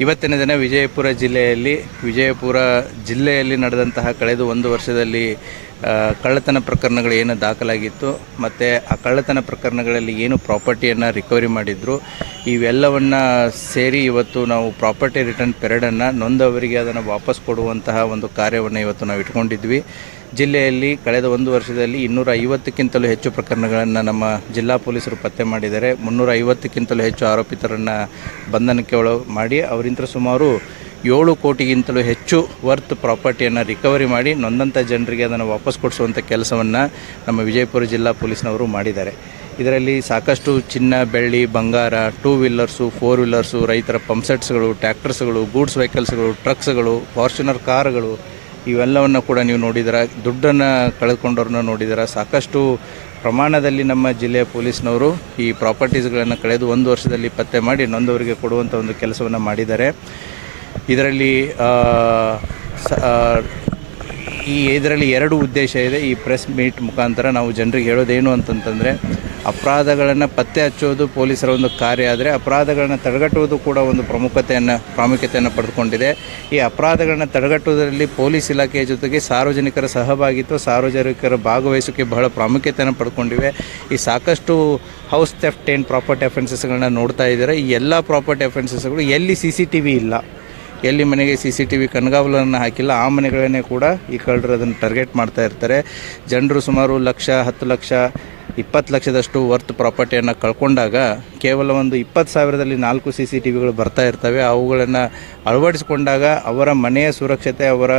ಇವತ್ತಿನ ದಿನ ವಿಜಯಪುರ ಜಿಲ್ಲೆಯಲ್ಲಿ ವಿಜಯಪುರ ಜಿಲ್ಲೆಯಲ್ಲಿ ನಡೆದಂತಹ ಕಳೆದ ಒಂದು ವರ್ಷದಲ್ಲಿ ಕಳ್ಳತನ ಪ್ರಕರಣಗಳು ಏನು ದಾಖಲಾಗಿತ್ತು, ಮತ್ತು ಆ ಕಳ್ಳತನ ಪ್ರಕರಣಗಳಲ್ಲಿ ಏನು ಪ್ರಾಪರ್ಟಿಯನ್ನು ರಿಕವರಿ ಮಾಡಿದ್ರು, ಇವೆಲ್ಲವನ್ನು ಸೇರಿ ಇವತ್ತು ನಾವು ಪ್ರಾಪರ್ಟಿ ರಿಟರ್ನ್ ಪೆರಡನ್ನು ನೊಂದವರಿಗೆ ಅದನ್ನು ವಾಪಸ್ ಕೊಡುವಂತಹ ಒಂದು ಕಾರ್ಯವನ್ನು ಇವತ್ತು ನಾವು ಇಟ್ಕೊಂಡಿದ್ವಿ. ಜಿಲ್ಲೆಯಲ್ಲಿ ಕಳೆದ ಒಂದು ವರ್ಷದಲ್ಲಿ ಇನ್ನೂರ ಐವತ್ತಕ್ಕಿಂತಲೂ ಹೆಚ್ಚು ಪ್ರಕರಣಗಳನ್ನು ನಮ್ಮ ಜಿಲ್ಲಾ ಪೊಲೀಸರು ಪತ್ತೆ ಮಾಡಿದ್ದಾರೆ. ಮುನ್ನೂರ ಐವತ್ತಕ್ಕಿಂತಲೂ ಹೆಚ್ಚು ಆರೋಪಿತರನ್ನು ಬಂಧನಕ್ಕೆ ಒಳ ಮಾಡಿ ಅವರಿಂದ ಸುಮಾರು ಏಳು ಕೋಟಿಗಿಂತಲೂ ಹೆಚ್ಚು ವರ್ತ್ ಪ್ರಾಪರ್ಟಿಯನ್ನು ರಿಕವರಿ ಮಾಡಿ ನೊಂದಂಥ ಜನರಿಗೆ ಅದನ್ನು ವಾಪಸ್ ಕೊಡಿಸುವಂಥ ಕೆಲಸವನ್ನು ನಮ್ಮ ವಿಜಯಪುರ ಜಿಲ್ಲಾ ಪೊಲೀಸ್ನವರು ಮಾಡಿದ್ದಾರೆ. ಇದರಲ್ಲಿ ಸಾಕಷ್ಟು ಚಿನ್ನ, ಬೆಳ್ಳಿ, ಬಂಗಾರ ಟೂ ವೀಲರ್ಸು ಫೋರ್ ವೀಲರ್ಸು ರೈತರ ಪಂಪ್ಸೆಟ್ಸ್ಗಳು ಟ್ಯಾಕ್ಟರ್ಸ್ಗಳು ಗೂಡ್ಸ್ ವೆಹಿಕಲ್ಸ್ಗಳು ಟ್ರಕ್ಸ್ಗಳು ಫಾರ್ಚುನರ್ ಕಾರುಗಳು ಇವೆಲ್ಲವನ್ನು ಕೂಡ ನೀವು ನೋಡಿದ್ರೆ ದುಡ್ಡನ್ನು ಕಳೆದುಕೊಂಡವ್ರನ್ನ ನೋಡಿದ್ರೆ ಸಾಕಷ್ಟು ಪ್ರಮಾಣದಲ್ಲಿ ನಮ್ಮ ಜಿಲ್ಲೆಯ ಪೊಲೀಸ್ನವರು ಈ ಪ್ರಾಪರ್ಟೀಸ್ಗಳನ್ನು ಕಳೆದು ಒಂದು ವರ್ಷದಲ್ಲಿ ಪತ್ತೆ ಮಾಡಿ ನೊಂದವರಿಗೆ ಕೊಡುವಂಥ ಒಂದು ಕೆಲಸವನ್ನು ಮಾಡಿದ್ದಾರೆ. ಇದರಲ್ಲಿ ಈ ಇದರಲ್ಲಿ ಎರಡು ಉದ್ದೇಶ ಇದೆ. ಈ ಪ್ರೆಸ್ ಮೀಟ್ ಮುಖಾಂತರ ನಾವು ಜನರಿಗೆ ಹೇಳೋದೇನು ಅಂತಂತಂದರೆ, ಅಪರಾಧಗಳನ್ನು ಪತ್ತೆ ಹಚ್ಚೋದು ಪೊಲೀಸರ ಒಂದು ಕಾರ್ಯ ಆದರೆ, ಅಪರಾಧಗಳನ್ನು ತಡೆಗಟ್ಟುವುದು ಕೂಡ ಒಂದು ಪ್ರಮುಖತೆಯನ್ನು, ಪ್ರಾಮುಖ್ಯತೆಯನ್ನು ಪಡೆದುಕೊಂಡಿದೆ. ಈ ಅಪರಾಧಗಳನ್ನು ತಡೆಗಟ್ಟುವುದರಲ್ಲಿ ಪೊಲೀಸ್ ಇಲಾಖೆಯ ಜೊತೆಗೆ ಸಾರ್ವಜನಿಕರ ಸಹಭಾಗಿತ್ವ, ಸಾರ್ವಜನಿಕರ ಭಾಗವಹಿಸೋಕೆ ಬಹಳ ಪ್ರಾಮುಖ್ಯತೆಯನ್ನು ಪಡ್ಕೊಂಡಿವೆ ಈ ಸಾಕಷ್ಟು ಹೌಸ್ ಥೆಫ್ಟ್ ಏನು ಪ್ರಾಪರ್ಟಿ ಅಫೆನ್ಸಸ್ಗಳನ್ನ ನೋಡ್ತಾ ಇದ್ದಾರೆ. ಈ ಎಲ್ಲ ಪ್ರಾಪರ್ಟಿ ಅಫೆನ್ಸಸ್ಗಳು ಎಲ್ಲಿ ಸಿ ಸಿ ಟಿ ವಿ ಇಲ್ಲ. ಎಲ್ಲಿ ಮನೆಗೆ ಸಿ ಸಿ ಟಿ ವಿ ಕಣ್ಗಾವಲನ್ನು ಹಾಕಿಲ್ಲ, ಆ ಮನೆಗಳನ್ನೇ ಕೂಡ ಈ ಕಳ್ಳರು ಅದನ್ನು ಟಾರ್ಗೆಟ್ ಮಾಡ್ತಾ ಇರ್ತಾರೆ. ಜನರು ಸುಮಾರು ಲಕ್ಷ, ಹತ್ತು ಲಕ್ಷ, ಇಪ್ಪತ್ತು ಲಕ್ಷದಷ್ಟು ವರ್ತ್ ಪ್ರಾಪರ್ಟಿಯನ್ನು ಕಳ್ಕೊಂಡಾಗ ಕೇವಲ ಒಂದು ಇಪ್ಪತ್ತು ಸಾವಿರದಲ್ಲಿ ನಾಲ್ಕು ಸಿ ಸಿ ಟಿ ವಿಗಳು ಬರ್ತಾ ಇರ್ತವೆ. ಅವುಗಳನ್ನು ಅಳವಡಿಸಿಕೊಂಡಾಗ ಅವರ ಮನೆಯ ಸುರಕ್ಷತೆ, ಅವರ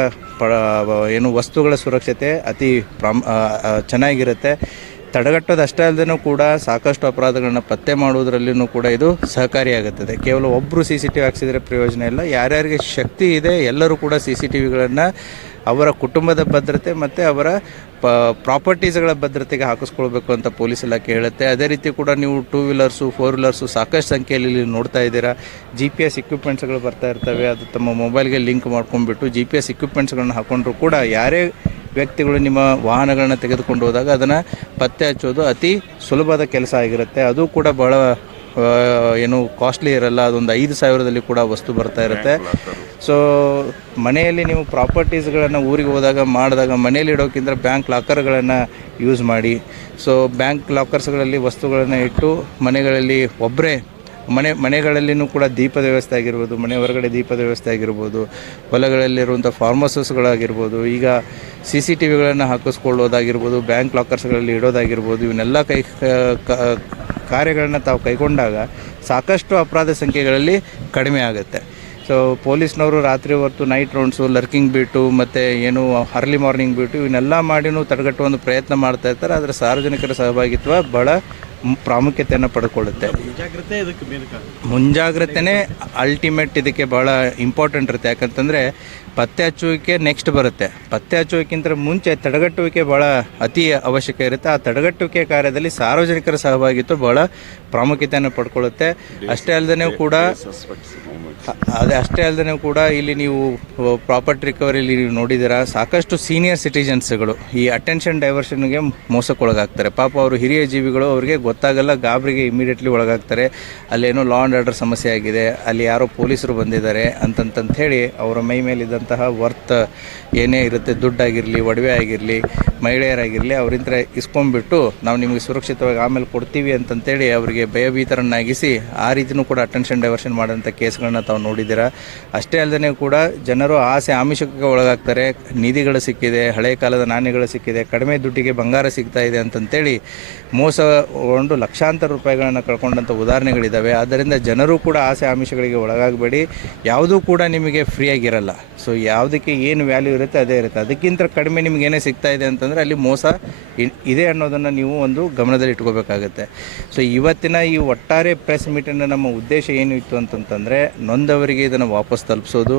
ಏನು ವಸ್ತುಗಳ ಸುರಕ್ಷತೆ ಅತಿ ಪ್ರಾಮ್ ಚೆನ್ನಾಗಿರುತ್ತೆ. ತಡೆಗಟ್ಟೋದಷ್ಟೇ ಅಲ್ಲದೆ ಕೂಡ ಸಾಕಷ್ಟು ಅಪರಾಧಗಳನ್ನ ಪತ್ತೆ ಮಾಡುವುದರಲ್ಲಿಯೂ ಕೂಡ ಇದು ಸಹಕಾರಿಯಾಗುತ್ತದೆ. ಕೇವಲ ಒಬ್ಬರು ಸಿ ಸಿ ಟಿ ವಿ ಹಾಕ್ಸಿದ್ರೆ ಪ್ರಯೋಜನ ಇಲ್ಲ. ಯಾರ್ಯಾರಿಗೆ ಶಕ್ತಿ ಇದೆ, ಎಲ್ಲರೂ ಕೂಡ ಸಿ ಸಿ ಟಿ ವಿಗಳನ್ನು ಅವರ ಕುಟುಂಬದ ಭದ್ರತೆ ಮತ್ತು ಅವರ ಪ, ಪ್ರಾಪರ್ಟೀಸ್ಗಳ ಭದ್ರತೆಗೆ ಹಾಕಿಸ್ಕೊಳ್ಬೇಕು ಅಂತ ಪೊಲೀಸ್ ಇಲಾಖೆ ಹೇಳುತ್ತೆ. ಅದೇ ರೀತಿ ಕೂಡ ನೀವು ಟೂ ವೀಲರ್ಸು ಫೋರ್ ವೀಲರ್ಸು ಸಾಕಷ್ಟು ಸಂಖ್ಯೆಯಲ್ಲಿ ಇಲ್ಲಿ ನೋಡ್ತಾ ಇದ್ದೀರಾ. ಜಿ ಪಿ ಎಸ್ ಇಕ್ವಿಪ್ಮೆಂಟ್ಸ್ಗಳು ಬರ್ತಾ ಇರ್ತವೆ. ಅದು ತಮ್ಮ ಮೊಬೈಲ್ಗೆ ಲಿಂಕ್ ಮಾಡ್ಕೊಂಡ್ಬಿಟ್ಟು ಜಿ ಪಿ ಎಸ್ ಇಕ್ವಿಪ್ಮೆಂಟ್ಸ್ಗಳನ್ನ ಹಾಕೊಂಡ್ರು ಕೂಡ ಯಾರೇ ವ್ಯಕ್ತಿಗಳು ನಿಮ್ಮ ವಾಹನಗಳನ್ನು ತೆಗೆದುಕೊಂಡು ಹೋದಾಗ ಅದನ್ನು ಪತ್ತೆ ಹಚ್ಚೋದು ಅತಿ ಸುಲಭದ ಕೆಲಸ ಆಗಿರುತ್ತೆ. ಅದು ಕೂಡ ಬಹಳ ಏನು ಕಾಸ್ಟ್ಲಿ ಇರಲ್ಲ. ಅದೊಂದು ಐದು ಸಾವಿರದಲ್ಲಿ ಕೂಡ ವಸ್ತು ಬರ್ತಾ ಇರುತ್ತೆ. ಸೊ ಮನೆಯಲ್ಲಿ ನೀವು ಪ್ರಾಪರ್ಟೀಸ್ಗಳನ್ನು ಊರಿಗೆ ಹೋದಾಗ, ಮಾಡಿದಾಗ, ಮನೆಯಲ್ಲಿ ಇಡೋಕ್ಕಿಂತ ಬ್ಯಾಂಕ್ ಲಾಕರ್ಗಳನ್ನು ಯೂಸ್ ಮಾಡಿ. ಸೊ ಬ್ಯಾಂಕ್ ಲಾಕರ್ಸ್ಗಳಲ್ಲಿ ವಸ್ತುಗಳನ್ನು ಇಟ್ಟು ಮನೆಗಳಲ್ಲಿ ಒಬ್ಬರೇ ಮನೆ, ಮನೆಗಳಲ್ಲಿನೂ ಕೂಡ ದೀಪದ ವ್ಯವಸ್ಥೆ ಆಗಿರ್ಬೋದು, ಮನೆ ಹೊರಗಡೆ ದೀಪದ ವ್ಯವಸ್ಥೆ ಆಗಿರ್ಬೋದು, ಹೊಲಗಳಲ್ಲಿರುವಂಥ ಫಾರ್ಮಸಸ್ಗಳಾಗಿರ್ಬೋದು ಈಗ ಸಿ ಸಿ ಟಿ ವಿಗಳನ್ನು ಹಾಕಿಸ್ಕೊಳ್ಳೋದಾಗಿರ್ಬೋದು ಬ್ಯಾಂಕ್ ಲಾಕರ್ಸ್ಗಳಲ್ಲಿ ಇಡೋದಾಗಿರ್ಬೋದು, ಇವನ್ನೆಲ್ಲ ಕೈ ಕಾರ್ಯಗಳನ್ನು ತಾವು ಕೈಗೊಂಡಾಗ ಸಾಕಷ್ಟು ಅಪರಾಧ ಸಂಖ್ಯೆಗಳಲ್ಲಿ ಕಡಿಮೆ ಆಗುತ್ತೆ. ಸೊ ಪೊಲೀಸ್ನವರು ರಾತ್ರಿ ಹೊತ್ತು ನೈಟ್ ರೌಂಡ್ಸು ಲರ್ಕಿಂಗ್ ಬಿಟ್ಟು ಮತ್ತು ಏನು ಅರ್ಲಿ ಮಾರ್ನಿಂಗ್ ಬಿಟ್ಟು ಇವನ್ನೆಲ್ಲ ಮಾಡಿನೂ ತಡೆಗಟ್ಟುವ ಒಂದು ಪ್ರಯತ್ನ ಮಾಡ್ತಾ ಇರ್ತಾರೆ. ಆದರೆ ಸಾರ್ವಜನಿಕರ ಸಹಭಾಗಿತ್ವ ಭಾಳ ಪ್ರಾಮುಖ್ಯತೆಯನ್ನು ಪಡ್ಕೊಳ್ಳುತ್ತೆ. ಮುಂಜಾಗ್ರತೆನೇ ಅಲ್ಟಿಮೇಟ್ ಇದಕ್ಕೆ ಬಹಳ ಇಂಪಾರ್ಟೆಂಟ್ ಇರುತ್ತೆ. ಯಾಕಂತಂದರೆ ಪತ್ತೆ ಹಚ್ಚುವಿಕೆ ನೆಕ್ಸ್ಟ್ ಬರುತ್ತೆ. ಪತ್ತೆ ಹಚ್ಚುವಿಕೆಗಿಂತ ಮುಂಚೆ ತಡೆಗಟ್ಟುವಿಕೆ ಭಾಳ ಅತಿ ಅವಶ್ಯಕ ಇರುತ್ತೆ. ಆ ತಡೆಗಟ್ಟುವಿಕೆ ಕಾರ್ಯದಲ್ಲಿ ಸಾರ್ವಜನಿಕರ ಸಹಭಾಗಿತ್ವ ಭಾಳ ಪ್ರಾಮುಖ್ಯತೆಯನ್ನು ಪಡ್ಕೊಳ್ಳುತ್ತೆ. ಅಷ್ಟೇ ಅಲ್ಲದೆ ಕೂಡ ಅದೇ ಅಷ್ಟೇ ಅಲ್ಲದೆ ಕೂಡ ಇಲ್ಲಿ ನೀವು ಪ್ರಾಪರ್ಟಿ ರಿಕವರಿಲಿ ನೀವು ನೋಡಿದ್ದೀರಾ, ಸಾಕಷ್ಟು ಸೀನಿಯರ್ ಸಿಟಿಜನ್ಸ್ಗಳು ಈ ಅಟೆನ್ಷನ್ ಡೈವರ್ಷನ್ಗೆ ಮೋಸಕ್ಕೊಳಗಾಗ್ತಾರೆ. ಪಾಪ ಅವರು ಹಿರಿಯ ಜೀವಿಗಳು ಅವರಿಗೆ ಗೊತ್ತಾಗಲ್ಲ, ಗಾಬರಿಗೆ ಇಮಿಡಿಯೇಟ್ಲಿ ಒಳಗಾಗ್ತಾರೆ. ಅಲ್ಲೇನೋ ಲಾ ಆ್ಯಂಡ್ ಆರ್ಡರ್ ಸಮಸ್ಯೆ ಆಗಿದೆ, ಅಲ್ಲಿ ಯಾರೋ ಪೊಲೀಸರು ಬಂದಿದ್ದಾರೆ ಅಂತಂತಂತ ಹೇಳಿ ಅವರ ಮೈ ಮೇಲಿದ್ದಂತಹ ವರ್ತ್ ಏನೇ ಇರುತ್ತೆ, ದುಡ್ಡಾಗಿರಲಿ, ಒಡವೆ ಆಗಿರಲಿ, ಮಹಿಳೆಯರಾಗಿರಲಿ ಅವರಿಂದ ಇಸ್ಕೊಂಡ್ಬಿಟ್ಟು ನಾವು ನಿಮಗೆ ಸುರಕ್ಷಿತವಾಗಿ ಆಮೇಲೆ ಕೊಡ್ತೀವಿ ಅಂತಂತೇಳಿ ಅವರಿಗೆ ಭಯಭೀತರನ್ನಾಗಿಸಿ ಆ ರೀತಿಯೂ ಕೂಡ ಅಟೆನ್ಷನ್ ಡೈವರ್ಷನ್ ಮಾಡೋಂಥ ಕೇಸ್ಗಳನ್ನ ತಾವು ನೋಡಿದ್ದೀರಾ. ಅಷ್ಟೇ ಅಲ್ಲದೆ ಕೂಡ ಜನರು ಆಸೆ ಆಮಿಷಕ್ಕೆ ಒಳಗಾಗ್ತಾರೆ. ನಿಧಿಗಳು ಸಿಕ್ಕಿದೆ, ಹಳೆ ಕಾಲದ ನಾಣ್ಯಗಳು ಸಿಕ್ಕಿದೆ, ಕಡಿಮೆ ದುಡ್ಡಿಗೆ ಬಂಗಾರ ಸಿಗ್ತಾ ಇದೆ ಅಂತಂತೇಳಿ ಮೋಸಗೊಂಡು ಲಕ್ಷಾಂತರ ರೂಪಾಯಿಗಳನ್ನು ಕಳ್ಕೊಂಡಂಥ ಉದಾಹರಣೆಗಳಿದ್ದಾವೆ ಆದ್ದರಿಂದ ಜನರು ಕೂಡ ಆಸೆ ಆಮಿಷಗಳಿಗೆ ಒಳಗಾಗಬೇಡಿ. ಯಾವುದೂ ಕೂಡ ನಿಮಗೆ ಫ್ರೀಯಾಗಿರಲ್ಲ ಸೊ ಯಾವುದಕ್ಕೆ ಏನು ವ್ಯಾಲ್ಯೂ ಇರುತ್ತೆ ಅದೇ ಇರುತ್ತೆ. ಅದಕ್ಕಿಂತ ಕಡಿಮೆ ನಿಮ್ಗೆ ಏನೇ ಸಿಗ್ತಾ ಇದೆ ಅಂತಂದರೆ ಅಲ್ಲಿ ಮೋಸ ಇದೆ ಅನ್ನೋದನ್ನು ನೀವು ಒಂದು ಗಮನದಲ್ಲಿ ಇಟ್ಕೋಬೇಕಾಗುತ್ತೆ. ಸೊ ಇವತ್ತಿನ ಈ ಒಟ್ಟಾರೆ ಪ್ರೆಸ್ ಮೀಟಿಂಗ್ನ ನಮ್ಮ ಉದ್ದೇಶ ಏನು ಇತ್ತು ಅಂತಂತಂದರೆ ನೊಂದವರಿಗೆ ಇದನ್ನು ವಾಪಸ್ ತಲುಪಿಸೋದು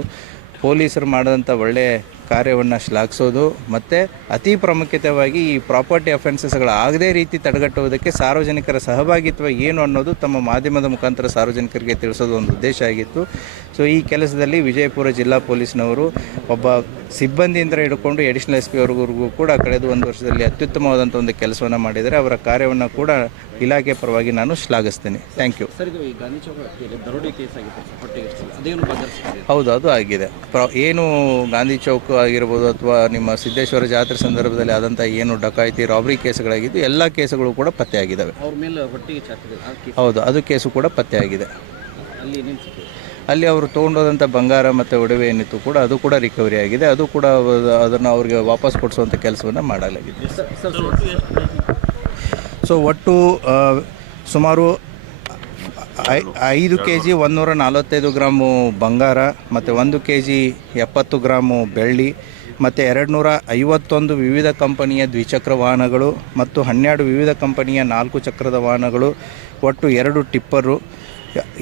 ಪೊಲೀಸರು ಮಾಡಿದಂಥ ಒಳ್ಳೆ ಕಾರ್ಯವನ್ನು ಶ್ಲಾಘಿಸೋದು ಮತ್ತು ಅತಿ ಪ್ರಾಮುಖ್ಯತೆಯಾಗಿ ಈ ಪ್ರಾಪರ್ಟಿ ಅಫೆನ್ಸಸ್ಗಳು ಆಗದೇ ರೀತಿ ತಡೆಗಟ್ಟುವುದಕ್ಕೆ ಸಾರ್ವಜನಿಕರ ಸಹಭಾಗಿತ್ವ ಏನು ಅನ್ನೋದು ತಮ್ಮ ಮಾಧ್ಯಮದ ಮುಖಾಂತರ ಸಾರ್ವಜನಿಕರಿಗೆ ತಿಳಿಸೋದು ಒಂದು ಉದ್ದೇಶ ಆಗಿತ್ತು. ಸೊ ಈ ಕೆಲಸದಲ್ಲಿ ವಿಜಯಪುರ ಜಿಲ್ಲಾ ಪೊಲೀಸ್ನವರು ಒಬ್ಬ ಸಿಬ್ಬಂದಿಯಿಂದ ಹಿಡ್ಕೊಂಡು ಎಡಿಷನಲ್ ಎಸ್ ಪಿ ಅವ್ರಿಗೂ ಕೂಡ ಕಳೆದ ಒಂದು ವರ್ಷದಲ್ಲಿ ಅತ್ಯುತ್ತಮವಾದಂಥ ಒಂದು ಕೆಲಸವನ್ನು ಮಾಡಿದರೆ ಅವರ ಕಾರ್ಯವನ್ನು ಕೂಡ ಇಲಾಖೆ ಪರವಾಗಿ ನಾನು ಶ್ಲಾಘಿಸ್ತೀನಿ. ಥ್ಯಾಂಕ್ ಯು ಹೌದು ಅದು ಆಗಿದೆ. ಪ್ರ ಏನು ಗಾಂಧಿ ಚೌಕ್ ಆಗಿರ್ಬೋದು ಅಥವಾ ನಿಮ್ಮ ಸಿದ್ದೇಶ್ವರ ಜಾತ್ರೆ ಸಂದರ್ಭದಲ್ಲಿ ಆದಂಥ ಏನು ಡಕಾಯಿತಿ ರಾಬರಿ ಕೇಸ್ಗಳಾಗಿದ್ದು ಎಲ್ಲ ಕೇಸುಗಳು ಕೂಡ ಪತ್ತೆ ಆಗಿದ್ದಾವೆ ಮೇಲೆ ಹೊಟ್ಟೆಗೆ ಚಾಚಿದೆ. ಹೌದು ಅದು ಕೇಸು ಕೂಡ ಪತ್ತೆ ಆಗಿದೆ ಅಲ್ಲಿ ಅವರು ತೊಗೊಂಡೋದಂಥ ಬಂಗಾರ ಮತ್ತು ಒಡವೆ ಏನಿತ್ತು ಕೂಡ ಅದು ಕೂಡ ರಿಕವರಿ ಆಗಿದೆ. ಅದು ಕೂಡ ಅದನ್ನು ಅವ್ರಿಗೆ ವಾಪಸ್ ಕೊಡಿಸುವಂಥ ಕೆಲಸವನ್ನು ಮಾಡಲಾಗಿದೆ. ಸೊ ಒಟ್ಟು ಸುಮಾರು ಐ- ಐದು ಕೆ ಜಿ ಒಂದೂರ ನಲವತ್ತೈದು ಗ್ರಾಮು ಬಂಗಾರ ಮತ್ತು ಒಂದು ಕೆ ಜಿ ಎಪ್ಪತ್ತು ಗ್ರಾಮು ಬೆಳ್ಳಿ ಮತ್ತು ಎರಡು ನೂರ ಐವತ್ತೊಂದು ವಿವಿಧ ಕಂಪನಿಯ ದ್ವಿಚಕ್ರ ವಾಹನಗಳು ಮತ್ತು ಹನ್ನೆರಡು ವಿವಿಧ ಕಂಪನಿಯ ನಾಲ್ಕು ಚಕ್ರದ ವಾಹನಗಳು ಒಟ್ಟು ಎರಡು ಟಿಪ್ಪರು.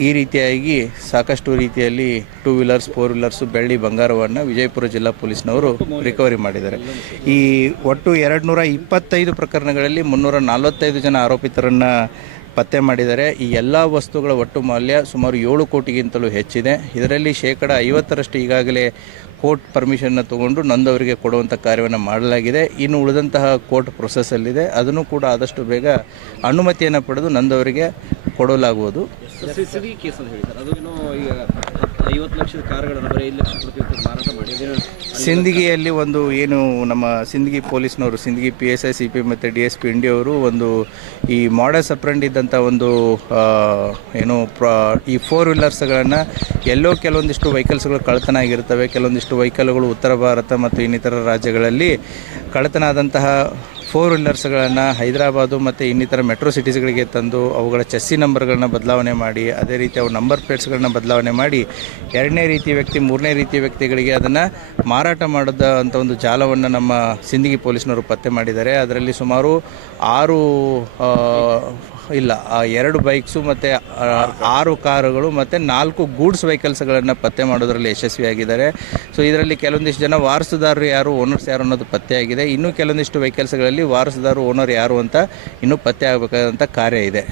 ಈ ರೀತಿಯಾಗಿ ಸಾಕಷ್ಟು ರೀತಿಯಲ್ಲಿ ಟೂ ವೀಲರ್ಸ್ ಫೋರ್ ವೀಲರ್ಸ್ ಬೆಳ್ಳಿ ಬಂಗಾರವನ್ನು ವಿಜಯಪುರ ಜಿಲ್ಲಾ ಪೊಲೀಸ್ನವರು ರಿಕವರಿ ಮಾಡಿದ್ದಾರೆ. ಈ ಒಟ್ಟು ಎರಡು ನೂರ ಇಪ್ಪತ್ತೈದು ಪ್ರಕರಣಗಳಲ್ಲಿ ಮುನ್ನೂರ ನಲವತ್ತೈದು ಜನ ಆರೋಪಿತರನ್ನು ಪತ್ತೆ ಮಾಡಿದ್ದಾರೆ. ಈ ಎಲ್ಲ ವಸ್ತುಗಳ ಒಟ್ಟು ಮೌಲ್ಯ ಸುಮಾರು ಏಳು ಕೋಟಿಗಿಂತಲೂ ಹೆಚ್ಚಿದೆ. ಇದರಲ್ಲಿ ಶೇಕಡ ಐವತ್ತರಷ್ಟು ಈಗಾಗಲೇ ಕೋರ್ಟ್ ಪರ್ಮಿಷನ್ನ ತಗೊಂಡು ನೊಂದವರಿಗೆ ಕೊಡುವಂಥ ಕಾರ್ಯವನ್ನು ಮಾಡಲಾಗಿದೆ. ಇನ್ನು ಉಳಿದಂತಹ ಕೋರ್ಟ್ ಪ್ರೊಸೆಸ್ಸಲ್ಲಿದೆ ಅದನ್ನು ಕೂಡ ಆದಷ್ಟು ಬೇಗ ಅನುಮತಿಯನ್ನು ಪಡೆದು ನೊಂದವರಿಗೆ ಕೊಡಲಾಗುವುದು. ಸಿಡಿ ಕೇಸ್ ಅಂತ ಹೇಳಿ ಸರ್ ಅದು ಏನೋ ಈಗ ಐವತ್ತು ಲಕ್ಷದ ಕಾರ್ಗಳನ್ನು ಬರೀ ಐದು ಲಕ್ಷ ಕೊಡ್ತೀವಿ ಅಂತ ಮಾರಾಟ ಮಾಡಿ ಅದೇನೋ ಸಿಂದಗಿಯಲ್ಲಿ ಒಂದು ಏನು ನಮ್ಮ ಸಿಂದಗಿ ಪೊಲೀಸ್ನವರು Sindagi P S I C P ಮತ್ತು ಡಿ ಎಸ್ ಪಿ ಇಂಡಿಯವರು ಒಂದು ಈ ಮಾಡಸ್ ಸಪ್ರೆಂಡ್ ಇದ್ದಂಥ ಒಂದು ಏನು ಪ್ರಾ ಈ ಫೋರ್ ವೀಲರ್ಸ್ಗಳನ್ನು ಎಲ್ಲೋ ಕೆಲವೊಂದಿಷ್ಟು ವೆಹಿಕಲ್ಸ್ಗಳು ಕಳ್ತನ ಆಗಿರ್ತವೆ ಕೆಲವೊಂದಿಷ್ಟು ವೆಹಿಕಲ್ಗಳು ಉತ್ತರ ಭಾರತ ಮತ್ತು ಇನ್ನಿತರ ರಾಜ್ಯಗಳಲ್ಲಿ ಕಳ್ಳತನ ಆದಂತಹ ಫೋರ್ ವೀಲರ್ಸ್ಗಳನ್ನು ಹೈದರಾಬಾದು ಮತ್ತು ಇನ್ನಿತರ ಮೆಟ್ರೋ ಸಿಟೀಸ್ಗಳಿಗೆ ತಂದು ಅವುಗಳ ಚೆಸ್ಸಿ ನಂಬರ್ಗಳನ್ನ ಬದಲಾವಣೆ ಮಾಡಿ, ಅದೇ ರೀತಿ ಅವು ನಂಬರ್ ಪ್ಲೇಟ್ಸ್ಗಳನ್ನ ಬದಲಾವಣೆ ಮಾಡಿ, ಎರಡನೇ ರೀತಿ ವ್ಯಕ್ತಿ, ಮೂರನೇ ರೀತಿಯ ವ್ಯಕ್ತಿಗಳಿಗೆ ಅದನ್ನು ಮಾರಾಟ ಮಾಡದ ಅಂತ ಒಂದು ಜಾಲವನ್ನು ನಮ್ಮ ಸಿಂದಗಿ ಪೊಲೀಸ್ನವರು ಪತ್ತೆ ಮಾಡಿದ್ದಾರೆ. ಅದರಲ್ಲಿ ಸುಮಾರು ಆರು ಇಲ್ಲ ಆ ಎರಡು ಬೈಕ್ಸು ಮತ್ತು ಆರು ಕಾರುಗಳು ಮತ್ತು ನಾಲ್ಕು ಗೂಡ್ಸ್ ವೆಹಿಕಲ್ಸ್ಗಳನ್ನು ಪತ್ತೆ ಮಾಡೋದರಲ್ಲಿ ಯಶಸ್ವಿಯಾಗಿದ್ದಾರೆ. ಸೊ ಇದರಲ್ಲಿ ಕೆಲವೊಂದಿಷ್ಟು ಜನ ವಾರಸುದಾರರು ಯಾರು ಓನರ್ಸ್ ಯಾರು ಅನ್ನೋದು ಪತ್ತೆಯಾಗಿದೆ. ಇನ್ನೂ ಕೆಲವೊಂದಿಷ್ಟು ವೆಹಿಕಲ್ಸ್ಗಳಲ್ಲಿ ವಾರಸುದಾರರು ಓನರ್ ಯಾರು ಅಂತ ಇನ್ನೂ ಪತ್ತೆ ಆಗಬೇಕಾದಂಥ ಕಾರ್ಯ ಇದೆ.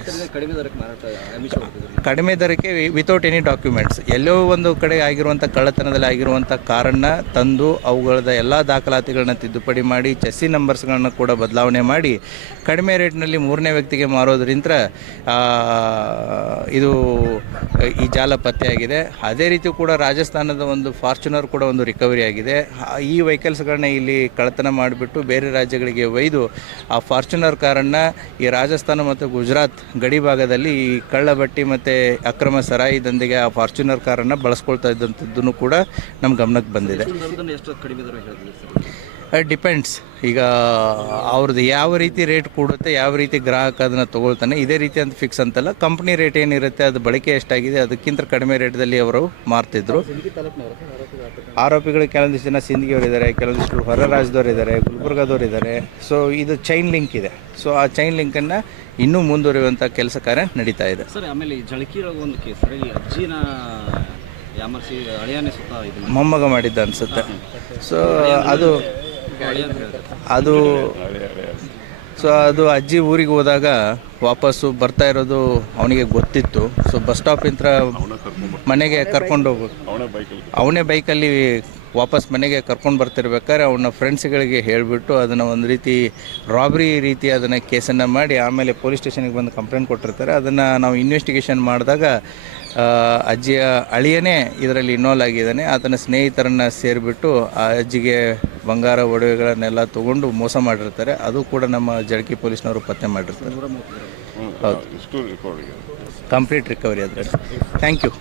ಕಡಿಮೆ ದರಕ್ಕೆ ವಿತೌಟ್ ಎನಿ ಡಾಕ್ಯುಮೆಂಟ್ಸ್ ಎಲ್ಲೋ ಒಂದು ಕಡೆ ಆಗಿರುವಂಥ ಕಳ್ಳತನದಲ್ಲಿ ಆಗಿರುವಂಥ ಕಾರನ್ನು ತಂದು ಅವುಗಳದ ಎಲ್ಲ ದಾಖಲಾತಿಗಳನ್ನ ತಿದ್ದುಪಡಿ ಮಾಡಿ ಚೆಸ್ಸಿ ನಂಬರ್ಸ್ಗಳನ್ನು ಕೂಡ ಬದಲಾವಣೆ ಮಾಡಿ ಕಡಿಮೆ ರೇಟ್ನಲ್ಲಿ ಮೂರನೇ ವ್ಯಕ್ತಿಗೆ ಮಾರೋದ್ರಿಂದ ಆ, ಇದು ಈ ಜಾಲ ಪತ್ತೆಯಾಗಿದೆ. ಅದೇ ರೀತಿ ಕೂಡ ರಾಜಸ್ಥಾನದ ಒಂದು ಫಾರ್ಚುನರ್ ಕೂಡ ಒಂದು ರಿಕವರಿ ಆಗಿದೆ. ಈ ವೆಹಿಕಲ್ಸ್ಗಳನ್ನ ಇಲ್ಲಿ ಕಳ್ಳತನ ಮಾಡಿಬಿಟ್ಟು ಬೇರೆ ರಾಜ್ಯಗಳಿಗೆ ಒಯ್ದು ಆ ಫಾರ್ಚುನರ್ ಕಾರನ್ನು ಈ ರಾಜಸ್ಥಾನ ಮತ್ತು ಗುಜರಾತ್ ಗಡಿ ಭಾಗದಲ್ಲಿ ಈ ಕಳ್ಳಬಟ್ಟಿ ಮತ್ತು ಅಕ್ರಮ ಸರಾಯಿ ದಂಧೆಗೆ ಆ ಫಾರ್ಚುನರ್ ಕಾರನ್ನು ಬಳಸ್ಕೊಳ್ತಾ ಇದ್ದಂಥದ್ದನ್ನು ಕೂಡ ನಮ್ಮ ಗಮನಕ್ಕೆ ಬಂದಿದೆ. ಡಿಪೆಂಡ್ಸ್ ಈಗ ಅವ್ರದ್ದು ಯಾವ ರೀತಿ ರೇಟ್ ಕೂಡುತ್ತೆ ಯಾವ ರೀತಿ ಗ್ರಾಹಕ ಅದನ್ನು ತೊಗೊಳ್ತಾನೆ ಇದೇ ರೀತಿ ಅಂತ ಫಿಕ್ಸ್ ಅಂತಲ್ಲ ಕಂಪ್ನಿ ರೇಟ್ ಏನಿರುತ್ತೆ ಅದು ಬಳಕೆ ಎಷ್ಟಾಗಿದೆ ಅದಕ್ಕಿಂತ ಕಡಿಮೆ ರೇಟ್ದಲ್ಲಿ ಅವರು ಮಾರ್ತಿದ್ರು. ಆರೋಪಿಗಳು ಕೆಲವೊಂದಿಷ್ಟು ಜನ ಇದ್ದಾರೆ ಕೆಲವೊಂದಿಷ್ಟು ಹೊರ ರಾಜ್ಯದವ್ರು ಇದ್ದಾರೆ ಗುಲ್ಬರ್ಗದವ್ರು ಇದ್ದಾರೆ ಸೊ ಇದು ಚೈನ್ ಲಿಂಕ್ ಇದೆ. ಸೊ ಆ ಚೈನ್ ಲಿಂಕನ್ನು ಇನ್ನೂ ಮುಂದುವರಿಯುವಂಥ ಕೆಲಸ ಕಾರ್ಯ ನಡೀತಾ ಇದೆ. ಸರ್ ಆಮೇಲೆ ಒಂದು ಕೇಸ್ ಅಜ್ಜಿನ ಮೊಮ್ಮಗ ಮಾಡಿದ್ದ ಅನಿಸುತ್ತೆ. ಸೊ ಅದು ಅದು ಸೊ ಅದು ಅಜ್ಜಿ ಊರಿಗೆ ಹೋದಾಗ ವಾಪಸ್ಸು ಬರ್ತಾ ಇರೋದು ಅವನಿಗೆ ಗೊತ್ತಿತ್ತು. ಸೊ ಬಸ್ ಸ್ಟಾಪಿಂದ ಮನೆಗೆ ಕರ್ಕೊಂಡು ಹೋಗ್ಬೋದು ಅವನೇ ಬೈಕಲ್ಲಿ ವಾಪಸ್ ಮನೆಗೆ ಕರ್ಕೊಂಡು ಬರ್ತಿರ್ಬೇಕಾದ್ರೆ ಅವನ ಫ್ರೆಂಡ್ಸ್ಗಳಿಗೆ ಹೇಳಿಬಿಟ್ಟು ಅದನ್ನು ಒಂದು ರೀತಿ ರಾಬ್ರಿ ರೀತಿ ಅದನ್ನು ಕೇಸನ್ನು ಮಾಡಿ ಆಮೇಲೆ ಪೊಲೀಸ್ ಸ್ಟೇಷನಿಗೆ ಬಂದು ಕಂಪ್ಲೇಂಟ್ ಕೊಟ್ಟಿರ್ತಾರೆ. ಅದನ್ನು ನಾವು ಇನ್ವೆಸ್ಟಿಗೇಷನ್ ಮಾಡಿದಾಗ ಅಜ್ಜಿಯ ಅಳಿಯನೇ ಇದರಲ್ಲಿ ಇನ್ವಾಲ್ವ್ ಆಗಿದ್ದಾನೆ. ಆತನ ಸ್ನೇಹಿತರನ್ನು ಸೇರಿಬಿಟ್ಟು ಆ ಅಜ್ಜಿಗೆ ಬಂಗಾರ ಒಡವೆಗಳನ್ನೆಲ್ಲ ತಗೊಂಡು ಮೋಸ ಮಾಡಿರ್ತಾರೆ. ಅದು ಕೂಡ ನಮ್ಮ ಜಳಕಿ ಪೊಲೀಸ್ನವರು ಪತ್ತೆ ಮಾಡಿರ್ತಾರೆ. ಹೌದು. ಕಂಪ್ಲೀಟ್ ರಿಕವರಿ ಅದರಲ್ಲಿ ಥ್ಯಾಂಕ್ ಯು